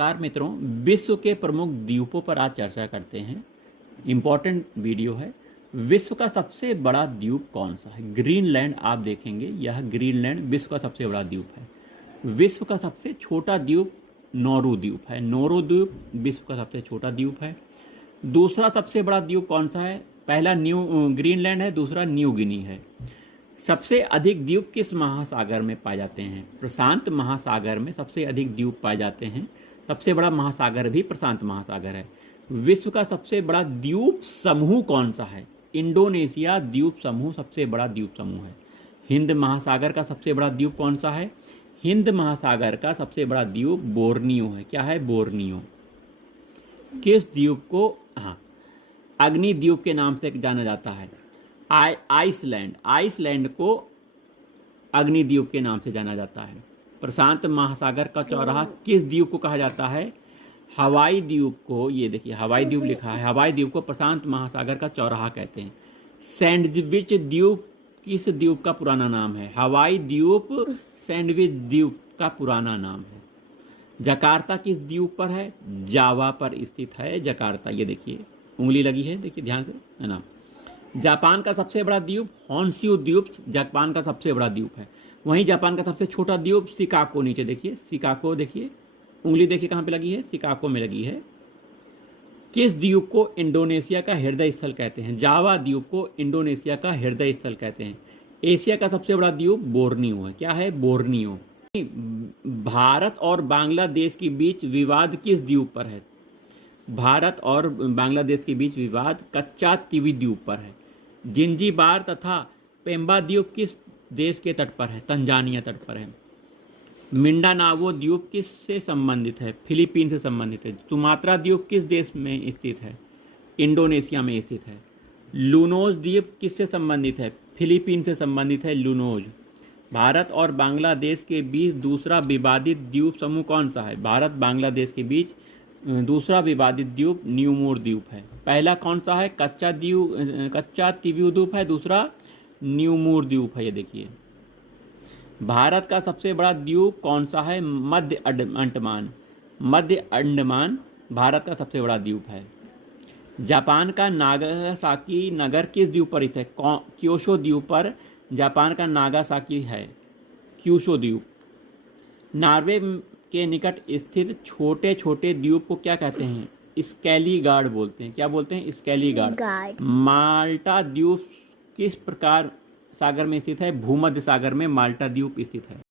नमस्कार मित्रों, विश्व के प्रमुख द्वीपों पर आज चर्चा करते हैं। इम्पॉर्टेंट वीडियो है। विश्व का सबसे बड़ा द्वीप कौन सा है? ग्रीनलैंड। आप देखेंगे यह ग्रीनलैंड विश्व का सबसे बड़ा द्वीप है। विश्व का सबसे छोटा द्वीप नौरू द्वीप है। नौरू द्वीप विश्व का सबसे छोटा द्वीप है। दूसरा सबसे बड़ा द्वीप कौन सा है? पहला ग्रीनलैंड है, दूसरा न्यू गिनी है। सबसे अधिक द्वीप किस महासागर में पाए जाते हैं? प्रशांत महासागर में सबसे अधिक द्वीप पाए जाते हैं। सबसे बड़ा महासागर भी प्रशांत महासागर है। विश्व का सबसे बड़ा द्वीप समूह कौन सा है? इंडोनेशिया द्वीप समूह सबसे बड़ा द्वीप समूह है। हिंद महासागर का सबसे बड़ा द्वीप कौन सा है? हिंद महासागर का सबसे बड़ा द्वीप बोर्नियो है। क्या है? बोर्नियो। किस द्वीप को अग्नि द्वीप के नाम से जाना जाता है? आइसलैंड। आइसलैंड को अग्नि द्वीप के नाम से जाना जाता है। प्रशांत महासागर का चौराहा किस द्वीप को कहा जाता है? हवाई द्वीप को। ये देखिए हवाई द्वीप लिखा है। हवाई द्वीप को प्रशांत महासागर का चौराहा कहते हैं। सैंडविच द्वीप किस द्वीप का पुराना नाम है? हवाई द्वीप सैंडविच द्वीप का पुराना नाम है। जकार्ता किस द्वीप पर है? जावा पर स्थित है जकार्ता। ये देखिए उंगली लगी है, देखिए ध्यान से, है ना। जापान का सबसे बड़ा द्वीप होन्शु द्वीप जापान का सबसे बड़ा द्वीप है। वहीं जापान का सबसे छोटा द्वीप शिकागो। नीचे देखिए शिकागो, देखिए उंगली देखिए कहाँ पे लगी है? शिकागो में लगी है। किस द्वीप को इंडोनेशिया का हृदय स्थल कहते हैं? जावा द्वीप को इंडोनेशिया का हृदय स्थल कहते हैं। एशिया का सबसे बड़ा द्वीप बोर्नियो है। क्या है? बोर्नियो। भारत और बांग्लादेश के बीच विवाद किस द्वीप पर है? भारत और बांग्लादेश के बीच विवाद कच्चा तीवी द्वीप पर है। जिंजीबार तथा पेम्बा द्वीप किस देश के तट पर है? तंजानिया तट पर है। मिंडानावो द्वीप किस से संबंधित है? फिलीपीन से संबंधित है। सुमात्रा द्वीप किस देश में स्थित है? इंडोनेशिया में स्थित है। लूनोज द्वीप किससे संबंधित है? फिलीपीन से संबंधित है लूनोज। भारत और बांग्लादेश के बीच दूसरा विवादित द्वीप समूह कौन सा है? भारत बांग्लादेश के बीच दूसरा विवादित द्वीप न्यूमोर द्वीप है। पहला कौन सा है? कच्चा तीवी द्वीप है, दूसरा न्यूमोर द्वीप है। ये देखिए भारत का सबसे बड़ा द्वीप कौन सा है? मध्य अंडमान। मध्य अंडमान भारत का सबसे बड़ा द्वीप है। जापान का नागासाकी नगर किस द्वीप पर स्थित है? क्योशो द्वीप पर जापान का नागासाकी है। क्यूशो द्वीप। नॉर्वे के निकट स्थित छोटे छोटे द्वीप को क्या कहते हैं? स्केलीगार्ड बोलते हैं। क्या बोलते हैं? स्केलीगार्ड। माल्टा द्वीप किस प्रकार सागर में स्थित है? भूमध्य सागर में माल्टा द्वीप स्थित है।